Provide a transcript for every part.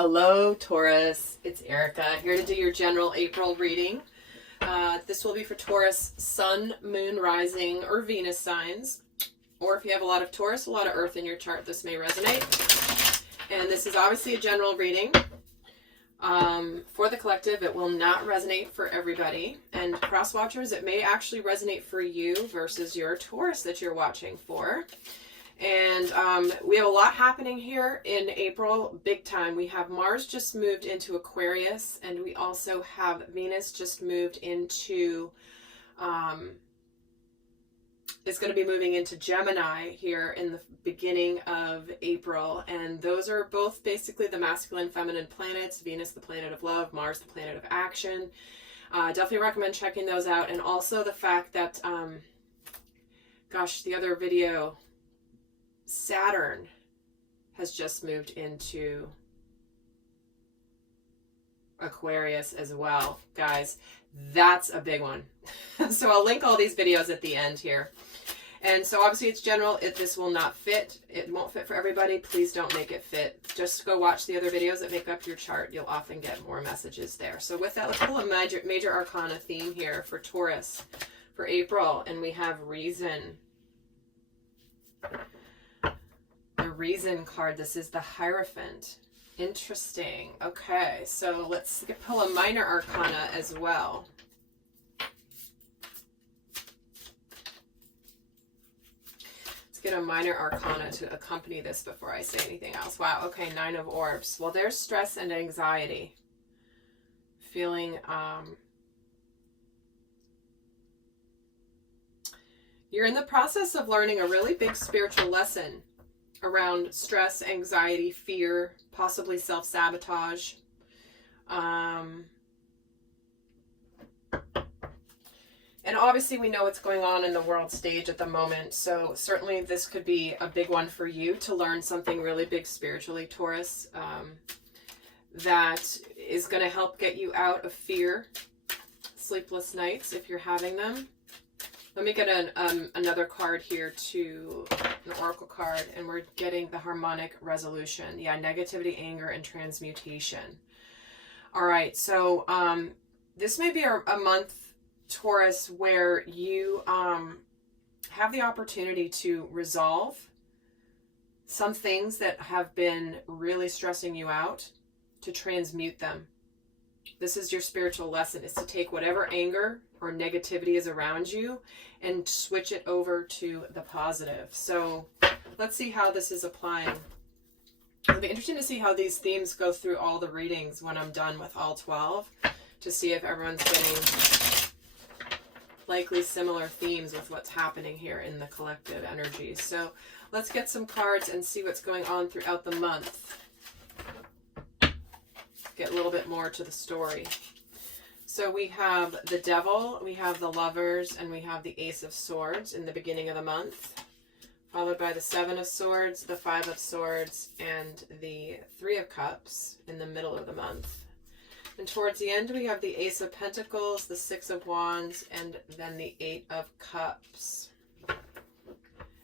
Hello, Taurus. It's Erika here to do your general April reading. This will be for Taurus, Sun, Moon, Rising, or Venus signs. Or if you have a lot of Taurus, a lot of Earth in your chart, this may resonate. And this is obviously a general reading. For the collective, it will not resonate for everybody. And cross watchers, it may actually resonate for you versus your Taurus that you're watching for. And we have a lot happening here in April, big time. We have Mars just moved into Aquarius, and we also have Venus just moved into, it's going to be moving into Gemini here in the beginning of April. And those are both basically the masculine, feminine planets. Venus, the planet of love, Mars, the planet of action. Definitely recommend checking those out. And also the fact that, the other video, Saturn has just moved into Aquarius as well, guys. That's a big one. So I'll link all these videos at the end here. And so obviously it's general. This will not fit. It won't fit for everybody. Please don't make it fit. Just go watch the other videos that make up your chart. You'll often get more messages there. So with that, let's pull a major arcana theme here for Taurus for April. And we have Reason. The Reason card. This is the Hierophant. Interesting. Okay, so let's pull a minor arcana as well. Let's get a minor arcana to accompany this before I say anything else. Wow, okay, Nine of Orbs. Well, there's stress and anxiety. Feeling, you're in the process of learning a really big spiritual lesson around stress, anxiety, fear, possibly self-sabotage. And obviously we know what's going on in the world stage at the moment. So certainly this could be a big one for you to learn something really big spiritually, Taurus, that is going to help get you out of fear, sleepless nights if you're having them. Let me get another card here to an oracle card, and we're getting the harmonic resolution. Yeah, negativity, anger, and transmutation. All right, so this may be a month, Taurus, where you have the opportunity to resolve some things that have been really stressing you out, to transmute them. This is your spiritual lesson, is to take whatever anger or negativity is around you and switch it over to the positive. So let's see how this is applying. It'll be interesting to see how these themes go through all the readings when I'm done with all 12, to see if everyone's getting likely similar themes with what's happening here in the collective energy. So let's get some cards and see what's going on throughout the month. Get a little bit more to the story. So we have the Devil, we have the Lovers, and we have the Ace of Swords in the beginning of the month, followed by the Seven of Swords, the Five of Swords, and the Three of Cups in the middle of the month. And towards the end, we have the Ace of Pentacles, the Six of Wands, and then the Eight of Cups.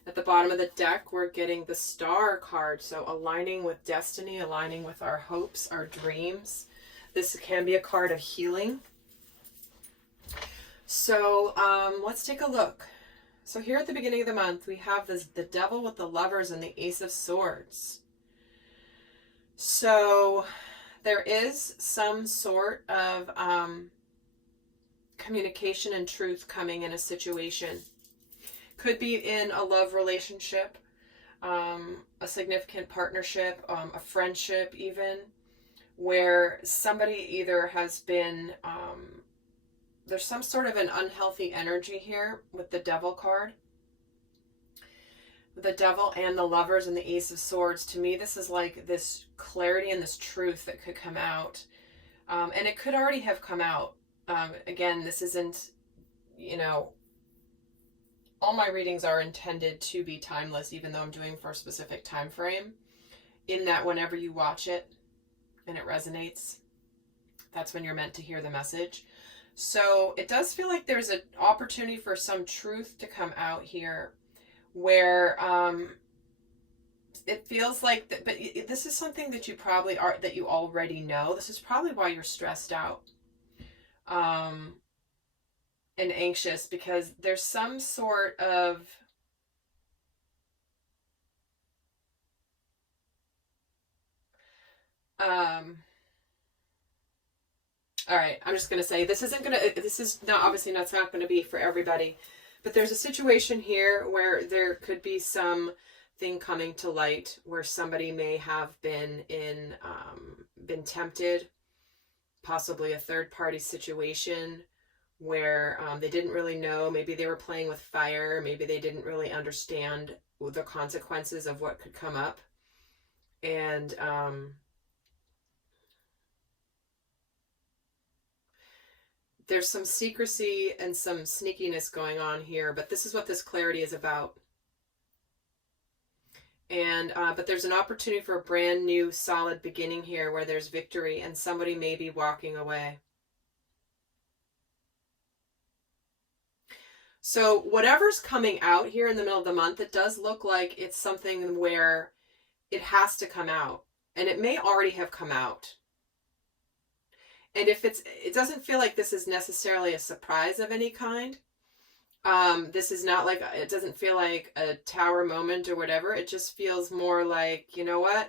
At the bottom of the deck, we're getting the Star card. So aligning with destiny, aligning with our hopes, our dreams. This can be a card of healing. So let's take a look. So here at the beginning of the month, we have the Devil with the Lovers and the Ace of Swords. So there is some sort of communication and truth coming in a situation. Could be in a love relationship, a significant partnership, a friendship even, where somebody either has been, there's some sort of an unhealthy energy here with the Devil card. The Devil and the Lovers and the Ace of Swords, to me, this is like this clarity and this truth that could come out. And it could already have come out. Again, this isn't, all my readings are intended to be timeless, even though I'm doing for a specific time frame, in that whenever you watch it and it resonates, that's when you're meant to hear the message. So it does feel like there's an opportunity for some truth to come out here, where it feels like, but this is something that you probably are, that you already know. This is probably why you're stressed out and anxious, because there's some sort of all right, I'm just going to say, this is not, obviously not, it's not going to be for everybody, but there's a situation here where there could be something coming to light where somebody may have been been tempted, possibly a third party situation where they didn't really know, maybe they were playing with fire, maybe they didn't really understand the consequences of what could come up. And there's some secrecy and some sneakiness going on here, but this is what this clarity is about. And but there's an opportunity for a brand new solid beginning here where there's victory, and somebody may be walking away. So whatever's coming out here in the middle of the month, it does look like it's something where it has to come out, and it may already have come out. And if it doesn't feel like this is necessarily a surprise of any kind. This is not like, it doesn't feel like a tower moment or whatever. It just feels more like, you know what?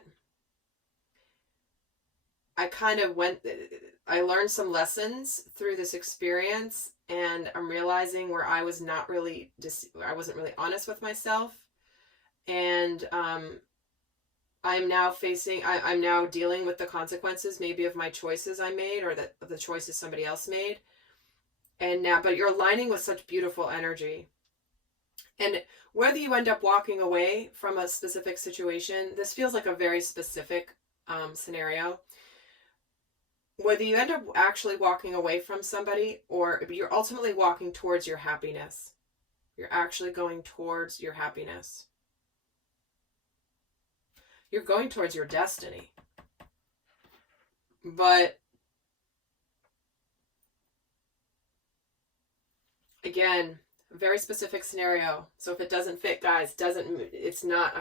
I learned some lessons through this experience, and I'm realizing where I wasn't really honest with myself. And I'm now dealing with the consequences maybe of my choices I made, or the choices somebody else made. And now, but you're aligning with such beautiful energy. And whether you end up walking away from a specific situation, this feels like a very specific scenario. Whether you end up actually walking away from somebody, or you're ultimately walking towards your happiness. You're actually going towards your happiness. You're going towards your destiny. But again, very specific scenario. So if it doesn't fit, guys, it's not,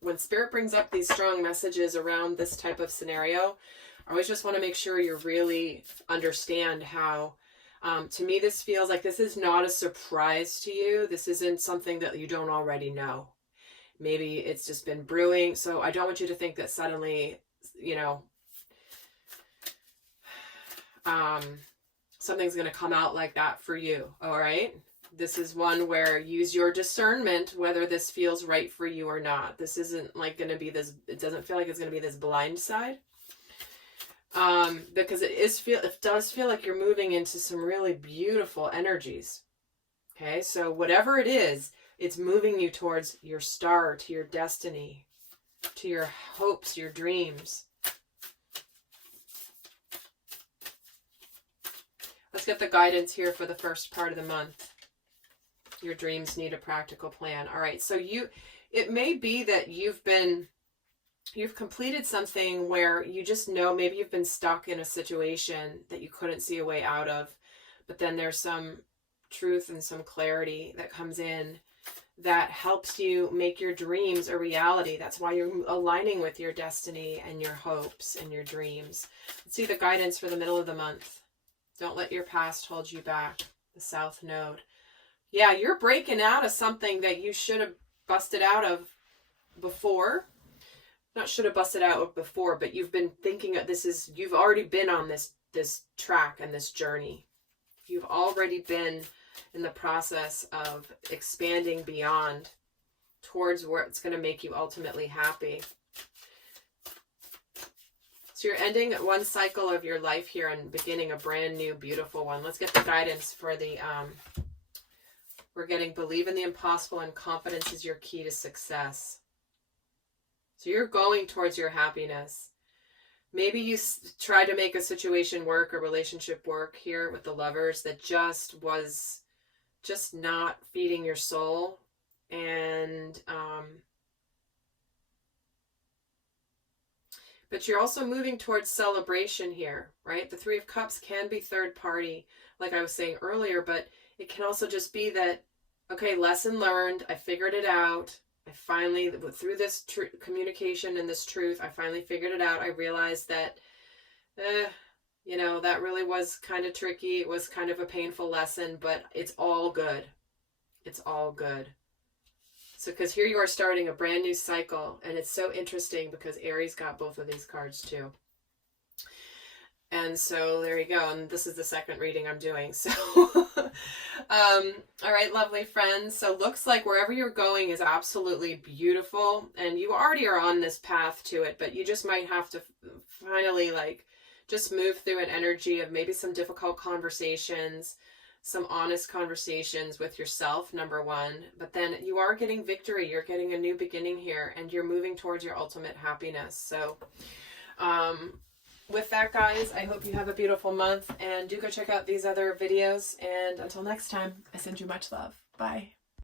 when Spirit brings up these strong messages around this type of scenario, I always just want to make sure you really understand how, to me, this feels like this is not a surprise to you. This isn't something that you don't already know. Maybe it's just been brewing. So I don't want you to think that suddenly, something's going to come out like that for you. All right. This is one where use your discernment, whether this feels right for you or not. This isn't like going to be this, it doesn't feel like it's going to be this blind side. Because it does feel like you're moving into some really beautiful energies. Okay. So whatever it is, it's moving you towards your star, to your destiny, to your hopes, your dreams. Let's get the guidance here for the first part of the month. Your dreams need a practical plan. All right. So it may be that you've completed something where you just know, maybe you've been stuck in a situation that you couldn't see a way out of, but then there's some truth and some clarity that comes in that helps you make your dreams a reality. That's why you're aligning with your destiny and your hopes and your dreams. Let's see the guidance for the middle of the month. Don't let your past hold you back. The South Node. Yeah, you're breaking out of something that you should have busted out of before. Not should have busted out of before, but you've been thinking of you've already been on this track and this journey. You've already been in the process of expanding beyond towards where it's going to make you ultimately happy. So you're ending one cycle of your life here and beginning a brand new, beautiful one. Let's get the guidance for the, we're getting believe in the impossible, and confidence is your key to success. So you're going towards your happiness. Maybe you tried to make a situation work, a relationship work here with the Lovers that was just not feeding your soul. And, but you're also moving towards celebration here, right? The Three of Cups can be third party, like I was saying earlier, but it can also just be that, okay, lesson learned, I figured it out, I finally, through this communication and this truth, I finally figured it out. I realized that, you know, that really was kind of tricky. It was kind of a painful lesson, but it's all good. It's all good. So, because here you are starting a brand new cycle, and it's so interesting because Aries got both of these cards too. And so there you go. And this is the second reading I'm doing. So, all right, lovely friends. So looks like wherever you're going is absolutely beautiful. And you already are on this path to it, but you just might have to finally like just move through an energy of maybe some difficult conversations, some honest conversations with yourself, number one. But then you are getting victory. You're getting a new beginning here, and you're moving towards your ultimate happiness. So, with that, guys, I hope you have a beautiful month, and do go check out these other videos. And until next time, I send you much love. Bye.